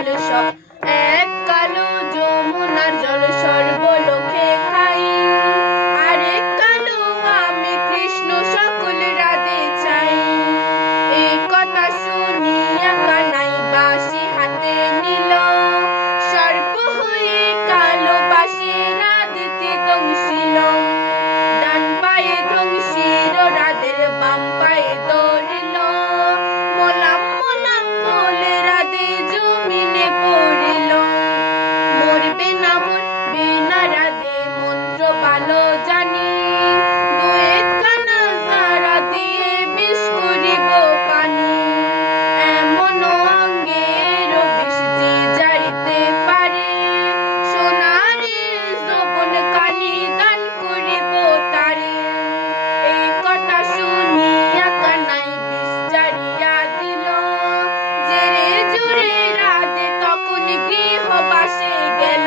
জল সব এক কালো যমুনার জল সর্বলোকে খাই। আরে কালো আমি কৃষ্ণ সকল রাধে চাই। এই কথা শুনিয়া কানাই বাঁশি হাতে নিল, সর্প হয়ে কালো বাঁশি রাধেতে দংশিল। ডান পায়ে দংশিল রাধের, বাম পায়ে ধরিল, মোলাম মোলাম বলে রাধে জমিনে পড়িল। মরবে না মরবে না রাধে মন্ত্র ভালো জানি, দুয়ে কানা যারা দিয়ে বিষ করিব পানি। এমন অঙ্গের বিষ যে জারিতে পারে, সোনারে যৌবন কালি দান করিব তারে। এই কথা শুনিয়া কানাই বিষ জারিয়া দিল, জেরে জুরে রাধে তখন গৃহবাসে গেল।